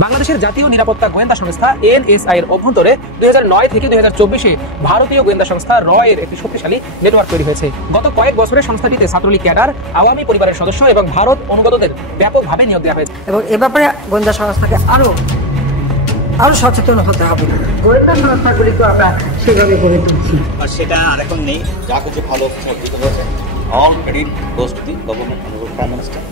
বাংলাদেশের জাতীয় নিরাপত্তা গোয়েন্দা সংস্থা এনএসআই এর অভ্যন্তরে 2009 থেকে 2024-এ ভারতীয় গোয়েন্দা সংস্থা র এর একটি শক্তিশালী নেটওয়ার্ক তৈরি হয়েছে। গত কয়েক বছরে সংস্থাটিতে ছাত্রলীগ ক্যাডার, আওয়ামী পরিবারের সদস্য এবং ভারত অনুগতদের ব্যাপকভাবে নিয়োগ দেওয়া হয়েছে। এবং এ ব্যাপারে গোয়েন্দা সংস্থাকে আরো সচেতন হতে হবে। গোয়েন্দা সংস্থাগুলিকে আমরা সেভাবে গড়ে তুলছি, আর সেটা আর এখন নেই। যা কিছু ভালো হয়েছে, all credit goes to the government of prime minister.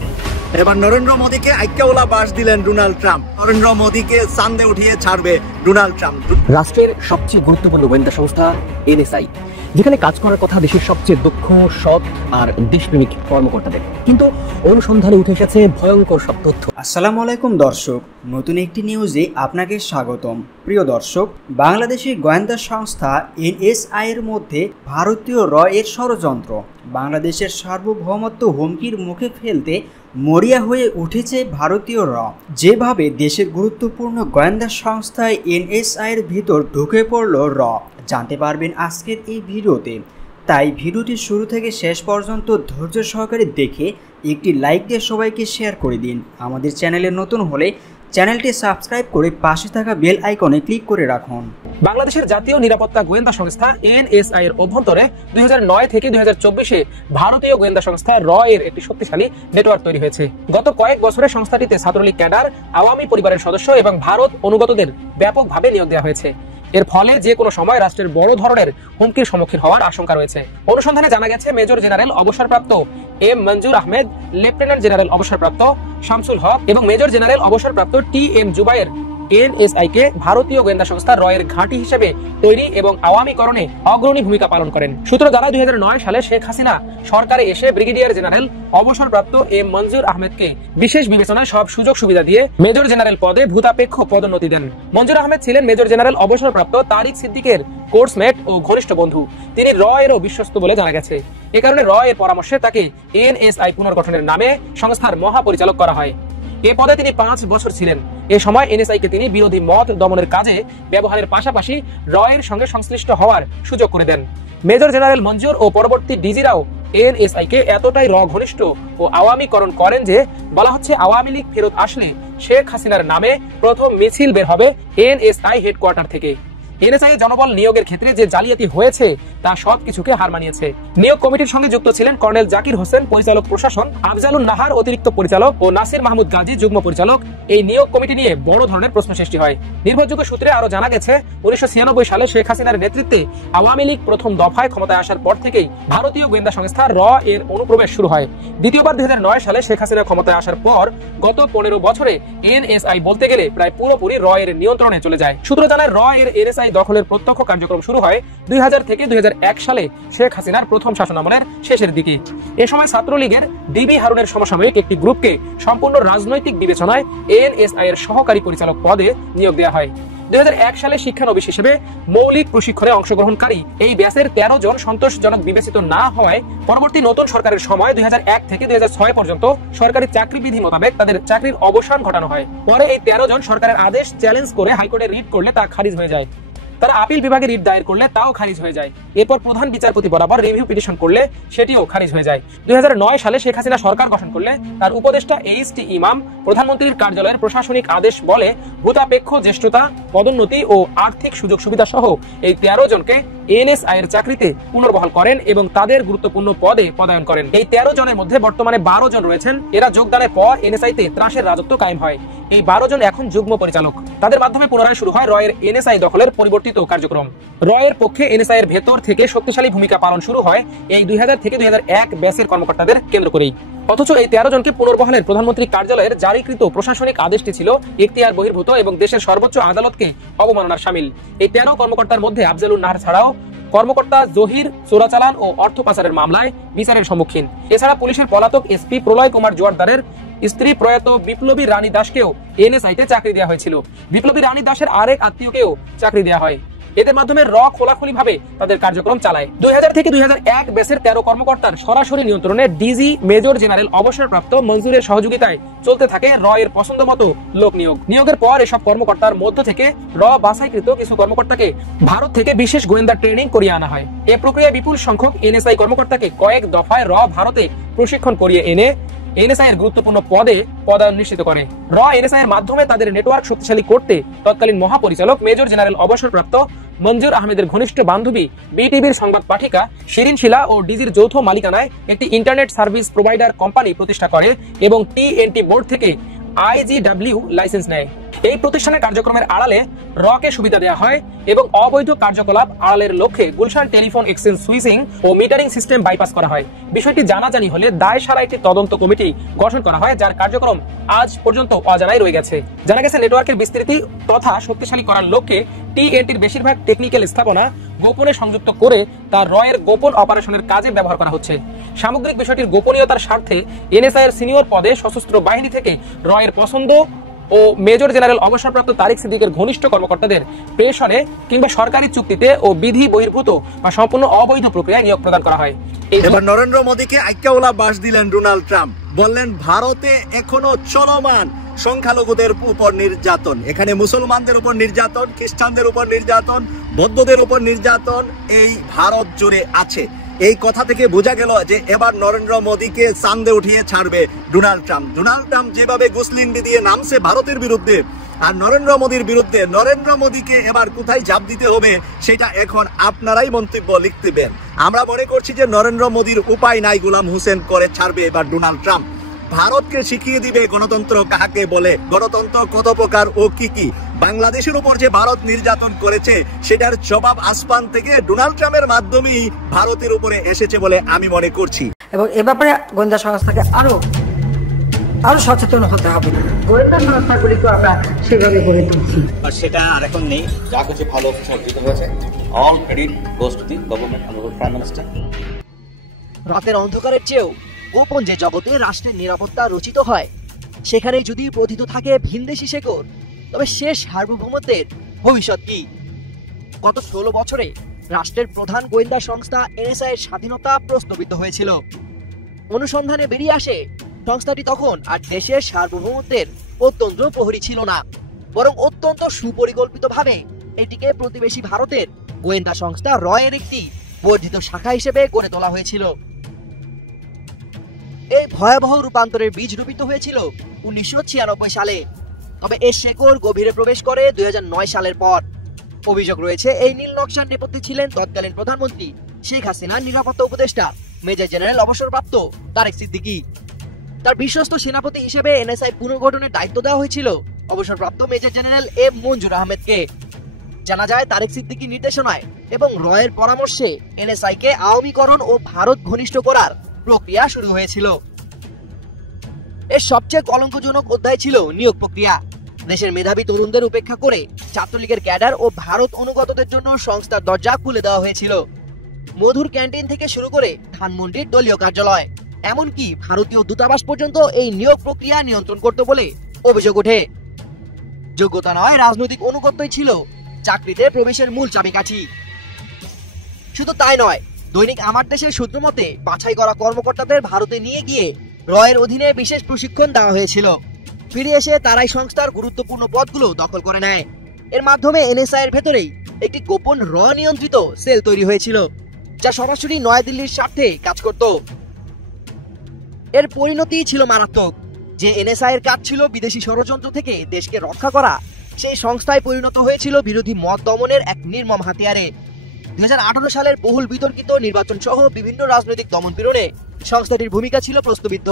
এবার নরেন্দ্র মোদীকে আইক্যওয়ালা বাস দিলেন ডোনাল্ড ট্রাম্প। নরেন্দ্র মোদীকে সান্দে উঠিয়ে ছাড়বে ডোনাল্ড ট্রাম্প। রাষ্ট্রের সবচেয়ে গুরুত্বপূর্ণ গোয়েন্দা সংস্থা এনএসআই, যেখানে কাজ করার কথা দেশের সবচেয়ে দক্ষ, সৎ আর দেশপ্রেমিক কর্মকর্তাদের, কিন্তু অনুসন্ধানে উঠে এসেছে ভয়ঙ্কর সব তথ্য। আসসালামু আলাইকুম দর্শক, নতুন একটি নিউজে আপনাকে স্বাগতম। প্রিয় দর্শক, বাংলাদেশের গোয়েন্দা সংস্থা এনএসআই এর মধ্যে ভারতীয় র এর ষড়যন্ত্র বাংলাদেশের সার্বভৌমত্ব হুমকির মুখে ফেলতে মরিয়া হয়ে উঠেছে ভারতীয় র। যেভাবে দেশের গুরুত্বপূর্ণ গোয়েন্দা সংস্থায় এনএসআই এর ভিতর ঢুকে পড়ল র, জানতে পারবেন আজকের এই ভিডিওতে। তাই ভিডিওটি শুরু থেকে শেষ পর্যন্ত ধৈর্য সহকারে দেখে একটি লাইক দিয়ে সবাইকে শেয়ার করে দিন। আমাদের চ্যানেলে নতুন হলে চ্যানেলটি সাবস্ক্রাইব করে পাশে থাকা বেল আইকনে ক্লিক করে রাখুন। বাংলাদেশের জাতীয় নিরাপত্তা গোয়েন্দা সংস্থা এনএসআই এর অভ্যন্তরে 2009 থেকে 2024-এ ভারতীয় গোয়েন্দা সংস্থা র এর একটি শক্তিশালী নেটওয়ার্ক তৈরি হয়েছে। গত কয়েক বছরে সংস্থাটিতে ছাত্রলীগ ক্যাডার, আওয়ামী পরিবারের সদস্য এবং ভারত অনুগতদের ব্যাপকভাবে নিয়োগ দেওয়া হয়েছে। এর ফলে যে কোনো সময় রাষ্ট্রের বড় ধরনের হুমকির সম্মুখীন হওয়ার আশঙ্কা রয়েছে। অনুসন্ধানে জানা গেছে মেজর জেনারেল অবসরপ্রাপ্ত এম মঞ্জুর আহমেদ, লেফটেন্যান্ট জেনারেল অবসরপ্রাপ্ত শামসুল হক এবং মেজর জেনারেল অবসরপ্রাপ্ত টি এম জুবায়ের এনএসআই কে ভারতীয় গোয়েন্দা সংস্থা র এর ঘাঁটি হিসেবে তৈরি এবং আওয়ামীকরণে অগ্রণী ভূমিকা পালন করেন। সূত্র দ্বারা 2009 সালে শেখ হাসিনা সরকারে এসে ব্রিগেডিয়ার জেনারেল অবসরপ্রাপ্ত এম মঞ্জুর আহমেদকে বিশেষ বিবেচনায় সব সুযোগ সুবিধা দিয়ে মেজর জেনারেল পদে ভূতাপেক্ষ পদোন্নতি দেন। মঞ্জুর আহমেদ ছিলেন মেজর জেনারেল অবসরপ্রাপ্ত তারিক সিদ্দিকের কোর্সমেট ও ঘনিষ্ঠ বন্ধু। তিনি র এরও বিশ্বস্ত বলে জানা গেছে। এ কারণে র এর পরামর্শে তাকে এনএসআই পুনর্গঠনের নামে সংস্থার মহাপরিচালক করা হয়। এ পদে তিনি 5 বছর ছিলেন। এ সময় এনএসআই কে তিনি বিরোধী মত দমনের কাজে ব্যবহারের পাশাপাশি র এর সঙ্গে সংশ্লিষ্ট হওয়ার সুযোগ করে দেন। মেজর জেনারেল মঞ্জুর ও পরবর্তী ডিজিরাও এনএসআই কে এতটাই র ঘনিষ্ঠ ও আওয়ামীকরণ করেন যে বলা হচ্ছে আওয়ামী লীগ ফেরত আসলে শেখ হাসিনার নামে প্রথম মিছিল বের হবে এনএসআই হেডকোয়ার্টার থেকে। এনএসআই জনবল নিয়োগের ক্ষেত্রে যে জালিয়াতি হয়েছে তা সবকিছুকে হার মানিয়েছে। নিয়োগ কমিটির সঙ্গে যুক্ত ছিলেন কর্নেল জাকির হোসেন, পরিচালক প্রশাসন, আফজালুন নাহার, অতিরিক্ত পরিচালক ও নাসির মাহমুদ গাজী, যুগ্ম পরিচালক। এই নিয়োগ কমিটি নিয়ে বড় ধরনের প্রশ্ন সৃষ্টি হয়। নির্ভরযোগ্য সূত্রে আরো জানা গেছে 1996 সালে শেখ হাসিনার নেতৃত্বে আওয়ামী লীগ প্রথম দফায় ক্ষমতায় আসার পর থেকেই ভারতীয় গোয়েন্দা সংস্থা র এর অনুপ্রবেশ শুরু হয়। দ্বিতীয়বার 2009 সালে শেখ হাসিনা ক্ষমতায় আসার পর গত 15 বছরে এনএসআই বলতে গেলে প্রায় পুরোপুরি র এর নিয়ন্ত্রণে চলে যায়। সূত্র জানায় র এর এনএসআই দখলের প্রত্যক্ষ কার্যক্রম শুরু হয় 2000 থেকে 2001 সালে শেখ হাসিনার প্রথম শাসনামলের শেষের দিকে। এ সময় ছাত্রলীগের ডিবি হারুনের সমসাময়িক একটি গ্রুপকে সম্পূর্ণ রাজনৈতিক বিবেচনায় এনএসআই এর সহকারী পরিচালক পদে নিয়োগ দেওয়া হয়। 2001 সালে শিক্ষানবিশ হিসেবে মৌলিক প্রশিক্ষণে অংশগ্রহণকারী এই ব্যাচের 13 জন সন্তোষজনক বিবেচিত না হওয়ায় পরবর্তী নতুন সরকারের সময় 2001 থেকে 2006 পর্যন্ত সরকারি চাকরি বিধি মোতাবেক তাদের চাকরির অবসান ঘটানো হয়। পরে এই 13 জন সরকারের আদেশ চ্যালেঞ্জ করে হাইকোর্টে রিট করলে তা খারিজ হয়ে যায়। তারা আপিল বিভাগে রিট দায়ের করলে তাও খারিজ হয়ে যায়। এরপর প্রধান বিচারপতি বরাবর রিভিউ পিটিশন করলে সেটিও খারিজ হয়ে যায়। 2009 সালে শেখ হাসিনা সরকার গঠন করলে তার উপদেষ্টা এইচ.টি. ইমাম প্রধানমন্ত্রীর কার্যালয়ের প্রশাসনিক আদেশ বলে ভূতাপেক্ষ জ্যেষ্ঠতা, পদোন্নতি ও আর্থিক সুযোগ সুবিধা সহ এই 13 জনকে এনএসআই এর চাকরিতে পুনর্বহাল করেন এবং তাদের গুরুত্বপূর্ণ পদে পদায়ন করেন। এই 13 জনের মধ্যে বর্তমানে 12 জন রয়েছেন। এরা যোগদানের পর এনএসআই তে ত্রাসের রাজত্ব কায়েম হয়। এই 12 জন এখন যুগ্ম পরিচালক। তাদের মাধ্যমে পুনরায় শুরু হয় র এর এনএসআই দখলের পরিবর্তিত কার্যক্রম। র এর পক্ষে এনএসআই এর ভেতর থেকে শক্তিশালী ভূমিকা পালন শুরু হয় এই 2000 থেকে 2001 ব্যাচের কর্মকর্তাদের কেন্দ্র করেই। অথচ এই 13 জনকে পুনর্বহালের প্রধানমন্ত্রী কার্যালয়ের জারিকৃত প্রশাসনিক আদেশটি ছিল এখতিয়ার বহির্ভূত এবং দেশের সর্বোচ্চ আদালতকে অবমাননার শামিল। এই 13 কর্মকর্তার মধ্যে আফজালুন নাহার ছাড়াও কর্মকর্তা জহির চোরাচালান ও অর্থ পাচারের মামলায় বিচারের সম্মুখীন। এছাড়া পুলিশের পলাতক এসপি প্রলয় কুমার জোয়ারদারের স্ত্রী প্রয়াত বিপ্লবী রানী দাসকেও এনএসআই তে চাকরি দেওয়া হয়েছিল। বিপ্লবী রানী দাসের আরেক আত্মীয়কেও চাকরি দেওয়া হয়। এদের মাধ্যমে র খোলাখুলি ভাবে তাদের কার্যক্রম চালায়। 2000 থেকে 2001 ব্যাচের 13 কর্মকর্তার সরাসরি নিয়ন্ত্রণে ডিজি মেজর জেনারেল অবসরপ্রাপ্ত মঞ্জুরের সহযোগিতায় চলতে থাকে র এর পছন্দ মতো লোক নিয়োগ। নিয়োগের পর এসব কর্মকর্তার মধ্য থেকে র বাছাইকৃত কিছু কর্মকর্তাকে ভারত থেকে বিশেষ গোয়েন্দা ট্রেনিং করিয়ে আনা হয়। এ প্রক্রিয়ায় বিপুল সংখ্যক এনএসআই কর্মকর্তাকে কয়েক দফায় র ভারতে প্রশিক্ষণ করিয়ে এনে এনএসআই এর গুরুত্বপূর্ণ পদে পদায়ন নিশ্চিত করে। র এনএসআই এর মাধ্যমে তাদের নেটওয়ার্ক শক্তিশালী করতে তৎকালীন মহাপরিচালক মেজর জেনারেল অবসরপ্রাপ্ত মঞ্জুর আহমেদের ঘনিষ্ঠ বান্ধবী বিটিভির সংবাদ পাঠিকা শিরিন শিলা ও ডিজির যৌথ মালিকানায় একটি ইন্টারনেট সার্ভিস প্রোভাইডার কোম্পানি প্রতিষ্ঠা করে এবং টিএনটি বোর্ড থেকে IGW লাইসেন্স নেয়। এই প্রতিষ্ঠানের কার্যক্রমের আড়ালে রকে সুবিধা দেওয়া হয় এবং অবৈধ কার্যকলাপ আড়ালের লক্ষ্যে গুলশান টেলিফোন এক্সচেঞ্জ সুইচিং ও মিটারিং সিস্টেম বাইপাস করা হয়। বিষয়টি জানাজানি হলে দায় সারা একটি তদন্ত কমিটি গঠন করা হয়, যার কার্যক্রম আজ পর্যন্ত অজানাই রয়ে গেছে। জানা গেছে নেটওয়ার্কের বিস্তৃতি তথা শক্তিশালী করার লক্ষ্যে টিএনটির বেশিরভাগ টেকনিক্যাল স্থাপনা গোপনে সংযুক্ত করে তা রয়ের গোপন অপারেশনের কাজে ব্যবহার করা হচ্ছে। সামগ্রিক বিষয়টির গোপনীয়তার স্বার্থে এনএসআই এর সিনিয়র পদে সশস্ত্র বাহিনী থেকে রয়ের পছন্দ ও মেজর জেনারেল অবসরপ্রাপ্ত তারিক সিদ্দিকের ঘনিষ্ঠ কর্মকর্তাদের প্রেষণে কিংবা সরকারি চুক্তিতে ও বিধি বহির্ভূত বা সম্পূর্ণ অবৈধ প্রক্রিয়ায় নিয়োগ প্রদান করা হয়। এবার নরেন্দ্র মোদীকে আইক্যাওলা বাস দিলেন ডোনাল্ড ট্রাম্প। বললেন ভারতে এখনো চলমান সংখ্যালঘুদের উপর নির্যাতন, এখানে মুসলমানদের উপর নির্যাতন, খ্রিস্টানদের উপর নির্যাতন, বৌদ্ধদের উপর নির্যাতন এই ভারত জুড়ে আছে। এই কথা থেকে বোঝা গেল যে এবার নরেন্দ্র মোদীকে চাঁদে উঠিয়ে ছাড়বে ডোনাল্ড ট্রাম্প। ডোনাল্ড ট্রাম্প যেভাবে গুসলিন্ডি দিয়ে নামছে ভারতের বিরুদ্ধে আর নরেন্দ্র মোদীর বিরুদ্ধে, নরেন্দ্র মোদীকে এবার কোথায় ঝাঁপ দিতে হবে সেটা এখন আপনারাই মন্তব্য লিখতেবেন। আমরা মনে করছি যে নরেন্দ্র মোদীর উপায় নাই, গোলাম হোসেন করে ছাড়বে এবার ডোনাল্ড ট্রাম্প। ভারতকে শিখিয়ে দিবে গণতন্ত্র কাকে বলে, গণতন্ত্র কত প্রকার ও কি কি। বাংলাদেশের উপর যে ভারত নির্যাতন করেছে সেটার জবাব আসমান থেকে ডোনাল্ড ট্রাম্পের মাধ্যমেই ভারতের উপরে এসেছে বলে আমি মনে করছি। এবং এ ব্যাপারে গোয়েন্দা সংস্থাকে আরো সচেতন হতে হবে। গোয়েন্দা সংস্থাগুলিকে আমরা সেভাবে গড়ে তুলছি, আর সেটা আর এখন নেই। যা কিছু ভালো কিছু অর্জিত হয়েছে, all credit goes to the government honourable prime minister. রাতের অন্ধকারের চেয়েও গোপন যে জগতে রাষ্ট্রের নিরাপত্তা রচিত হয়, সেখানে যদি প্রথিত থাকে ভিনদেশি শেকড়, তবে শেষ সার্বভৌমত্বের ভবিষ্যৎ কি? গত 16 বছরে রাষ্ট্রের প্রধান গোয়েন্দা সংস্থা এনএসআই এর স্বাধীনতা প্রশ্নবিদ্ধ হয়েছিল। অনুসন্ধানে বেরিয়ে আসে সংস্থাটি তখন আর দেশের সার্বভৌমত্বের অত্যন্ত প্রহরী ছিল না, বরং অত্যন্ত সুপরিকল্পিতভাবে এটিকে প্রতিবেশী ভারতের গোয়েন্দা সংস্থা রয়ের একটি বর্ধিত শাখা হিসেবে গড়ে তোলা হয়েছিল। এই ভয়াবহ রূপান্তরের বীজ রোপিত হয়েছিল 1996 সালে, তবে এর শেকড় গভীরে প্রবেশ করে 2009 সালের পর। অভিযোগ রয়েছে এই নীল নকশার নেপথ্যে ছিলেন তৎকালীন প্রধানমন্ত্রী শেখ হাসিনার নিরাপত্তা উপদেষ্টা মেজর জেনারেল অবসরপ্রাপ্ত তারেক সিদ্দিকী। তার বিশ্বস্ত সেনাপতি হিসেবে এনএসআই পুনর্গঠনের দায়িত্ব দেওয়া হয়েছিল অবসরপ্রাপ্ত মেজর জেনারেল এম মঞ্জুর আহমেদকে। জানা যায় তারেক সিদ্দিকীর নির্দেশনায় এবং রয়ের পরামর্শে এনএসআই কে আওয়ামীকরণ ও ভারত ঘনিষ্ঠ করার প্রক্রিয়া শুরু হয়েছিল। এর সবচেয়ে কলঙ্কজনক অধ্যায় ছিল নিয়োগ প্রক্রিয়া। দেশের মেধাবী তরুণদের উপেক্ষা করে ছাত্রলীগের ক্যাডার ও ভারত অনুগতদের জন্য সংস্থার দরজা খুলে দেওয়া হয়েছিল। মধুর ক্যান্টিন থেকে শুরু করে ধানমন্ডির দলীয় কার্যালয়, এমনকি ভারতীয় দূতাবাস পর্যন্ত এই নিয়োগ প্রক্রিয়া নিয়ন্ত্রণ করত বলে অভিযোগ ওঠে। যোগ্যতা নয়, রাজনৈতিক অনুগত্যই ছিল চাকরিতে প্রবেশের মূল চাবিকাঠি। শুধু তাই নয়, দৈনিক আমার দেশের সূত্র মতে বাছাই করা কর্মকর্তাদের ভারতে নিয়ে গিয়ে রয়ের অধীনে বিশেষ প্রশিক্ষণ দেওয়া হয়েছিল। ফিরে এসে তারাই সংস্থার গুরুত্বপূর্ণ পদগুলো দখল করে নেয়। এর মাধ্যমে এনএসআই এর ভেতরেই একটি গোপন র নিয়ন্ত্রিত সেল তৈরি হয়েছিল, যা সরাসরি নয়াদিল্লির স্বার্থে কাজ করত। এর পরিণতি ছিল মারাত্মক। যে এনএসআই এর কাজ ছিল বিদেশি ষড়যন্ত্র থেকে দেশকে রক্ষা করা, সেই সংস্থায় পরিণত হয়েছিল বিরোধী মত দমনের এক নির্মম হাতিয়ারে। 2018 সালের বহুল বিতর্কিত নির্বাচন সহ বিভিন্ন রাজনৈতিক দমনপীড়নে সংস্থাটির ভূমিকা ছিল প্রশ্নবিদ্ধ।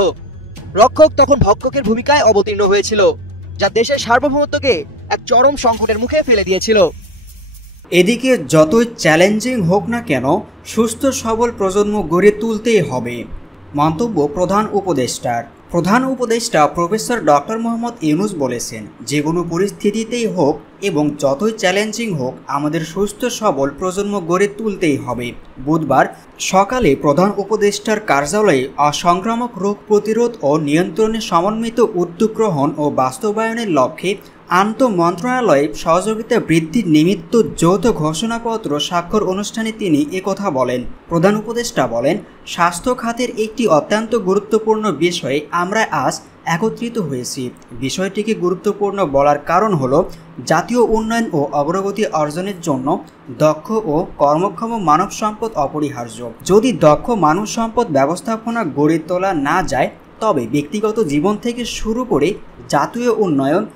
রক্ষক তখন ভক্ষকের ভূমিকায় অবতীর্ণ হয়েছিল, যা দেশের সার্বভৌমত্বকে এক চরম সংকটের মুখে ফেলে দিয়েছিল। এদিকে যতই চ্যালেঞ্জিং হোক না কেন, সুস্থ সবল প্রজন্ম গড়ে তুলতেই হবে, মন্তব্য প্রধান উপদেষ্টা প্রফেসর ডক্টর মোহাম্মদ ইউনূস বলেছেন, যে কোনো পরিস্থিতিতেই হোক এবং যতই চ্যালেঞ্জিং হোক, আমাদের সুস্থ সবল প্রজন্ম গড়ে তুলতেই হবে। বুধবার সকালে প্রধান উপদেষ্টার কার্যালয়ে অসংক্রামক রোগ প্রতিরোধ ও নিয়ন্ত্রণে সমন্বিত উদ্যোগ গ্রহণ ও বাস্তবায়নের লক্ষ্যে আন্তঃমন্ত্রণালয়ে সহযোগিতা বৃদ্ধির নিমিত্ত যৌথ ঘোষণাপত্র স্বাক্ষর অনুষ্ঠানে তিনি একথা বলেন। প্রধান উপদেষ্টা বলেন, স্বাস্থ্য খাতের একটি অত্যন্ত গুরুত্বপূর্ণ বিষয়ে আমরা আজ একত্রিত হয়েছি। বিষয়টিকে গুরুত্বপূর্ণ বলার কারণ হলো, জাতীয় উন্নয়ন ও অগ্রগতি অর্জনের জন্য দক্ষ ও কর্মক্ষম মানব সম্পদ অপরিহার্য। যদি দক্ষ মানব সম্পদ ব্যবস্থাপনা গড়ে তোলা না যায়, তবে ব্যক্তিগত জীবন থেকে শুরু করে জাতীয় উন্নয়ন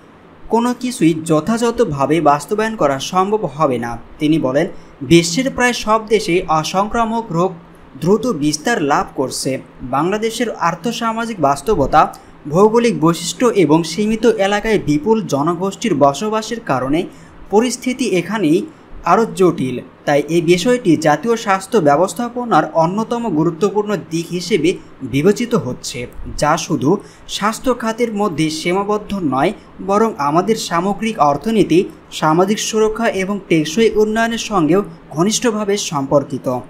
কোনো কিছুই যথাযথভাবে বাস্তবায়ন করা সম্ভব হবে না। তিনি বলেন, বিশ্বের প্রায় সব দেশে অসংক্রামক রোগ দ্রুত বিস্তার লাভ করছে। বাংলাদেশের আর্থসামাজিক বাস্তবতা, ভৌগোলিক বৈশিষ্ট্য এবং সীমিত এলাকায় বিপুল জনগোষ্ঠীর বসবাসের কারণে পরিস্থিতি এখানেই আরও জটিল। তাই এই বিষয়টি জাতীয় স্বাস্থ্য ব্যবস্থাপনার অন্যতম গুরুত্বপূর্ণ দিক হিসেবে বিবেচিত হচ্ছে, যা শুধু স্বাস্থ্য খাতের মধ্যে সীমাবদ্ধ নয়, বরং আমাদের সামগ্রিক অর্থনীতি, সামাজিক সুরক্ষা এবং টেকসই উন্নয়নের সঙ্গেও ঘনিষ্ঠভাবে সম্পর্কিত।